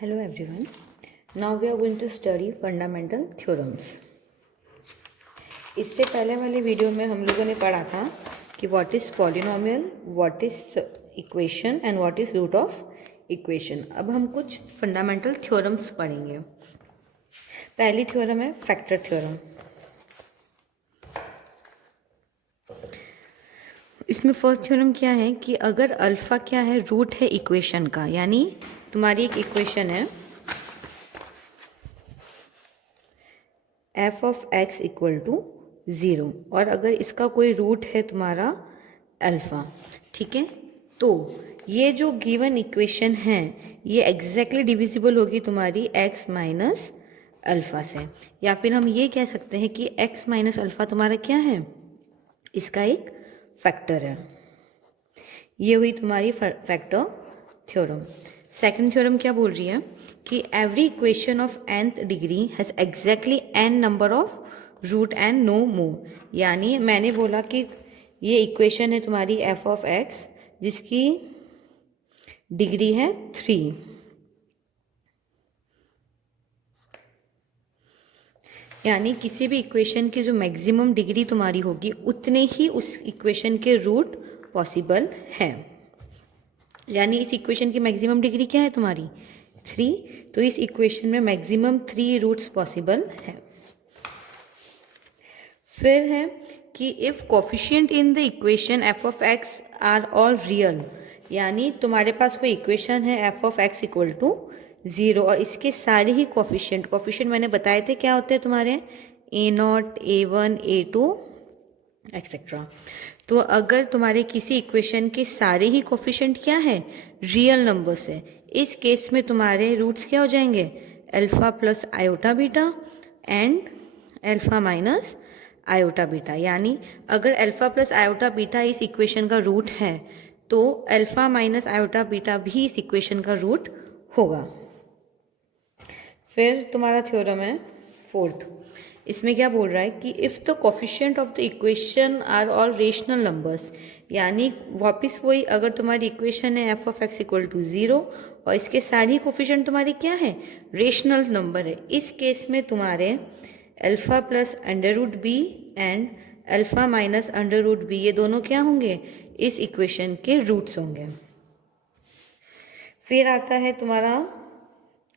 Hello everyone. Now we are going to study fundamental theorems. इससे पहले वाले video में हम लोगों ने पढ़ा था कि what is polynomial, what is equation and what is root of equation. अब हम कुछ फंडामेंटल थ्योरम्स पढ़ेंगे. पहली थ्योरम है फैक्टर थ्योरम. इसमें फर्स्ट थ्योरम क्या है कि अगर अल्फ़ा क्या है, रूट है इक्वेशन का, यानी तुम्हारी एक इक्वेशन है f of x equal to 0 और अगर इसका कोई रूट है तुम्हारा अल्फ़ा, ठीक है, तो ये जो गिवन इक्वेशन है ये एग्जैक्टली डिविजिबल होगी तुम्हारी x माइनस अल्फ़ा से. या फिर हम ये कह सकते हैं कि x माइनस अल्फ़ा तुम्हारा क्या है, इसका एक फैक्टर है. ये हुई तुम्हारी फैक्टर थ्योरम. सेकंड थ्योरम क्या बोल रही है कि every equation of nth degree has exactly n number of root and no more. यानी मैंने बोला कि ये इक्वेशन है तुम्हारी f ऑफ x जिसकी डिग्री है 3. यानी किसी भी इक्वेशन की जो मैक्सिमम डिग्री तुम्हारी होगी उतने ही उस इक्वेशन के रूट पॉसिबल हैं. यानी इस इक्वेशन की मैक्सिमम डिग्री क्या है तुम्हारी 3, तो इस इक्वेशन में मैक्सिमम 3 रूट्स पॉसिबल है. फिर है कि if coefficient in the equation f of x are all real, यानी तुम्हारे पास कोई इक्वेशन है f of x equal to 0 और इसके सारे ही कोफिशिएंट मैंने बताए थे क्या होते हैं तुम्हारे a0, a1, a2 एक्सेट्रा. तो अगर तुम्हारे किसी इक्वेशन के सारे ही कोफिशिएंट क्या है, रियल नंबर्स है, इस केस में तुम्हारे रूट्स क्या हो जाएंगे, alpha plus iota beta and alpha minus iota beta. यानी अगर अल्फा प्लस आयोटा बीटा इस इक्वेशन का रूट है तो अल्फा माइनस आयोटा बीटा भी इस इक्वेशन का रूट होगा. फिर तुम्हारा थ्योरम है फोर्थ. इसमें क्या बोल रहा है कि if the coefficient of the equation are all rational numbers, यानी वापस वही, अगर तुम्हारी इक्वेशन है f of x equal to 0 और इसके सारी कोफिशिएंट तुम्हारी क्या है, रेशनल नंबर है, इस केस में तुम्हारे alpha plus under root b and alpha minus under root b ये दोनों क्या होंगे, इस इक्वेशन के रूट्स होंगे. फिर आता है तुम्हारा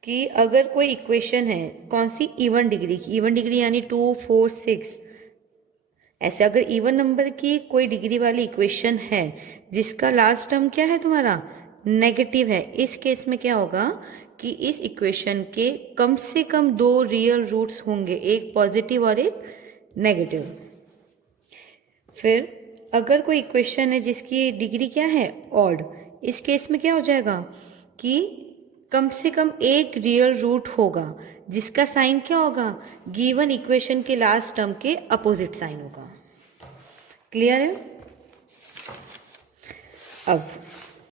कि अगर कोई इक्वेशन है कौन सी, इवन डिग्री की, इवन डिग्री यानी 2, 4, 6 ऐसे, अगर इवन नंबर की कोई डिग्री वाली इक्वेशन है जिसका लास्ट टर्म क्या है तुम्हारा नेगेटिव है, इस केस में क्या होगा कि इस इक्वेशन के कम से कम 2 रियल रूट्स होंगे, एक पॉजिटिव और एक नेगेटिव. फिर अगर कोई इक्वेशन है जिसकी डिग्री क्या है ऑड, इस केस में क्या हो जाएगा कि कम से कम एक रियल रूट होगा जिसका साइन क्या होगा, गिवन इक्वेशन के लास्ट टर्म के अपोजिट साइन होगा. क्लियर है. अब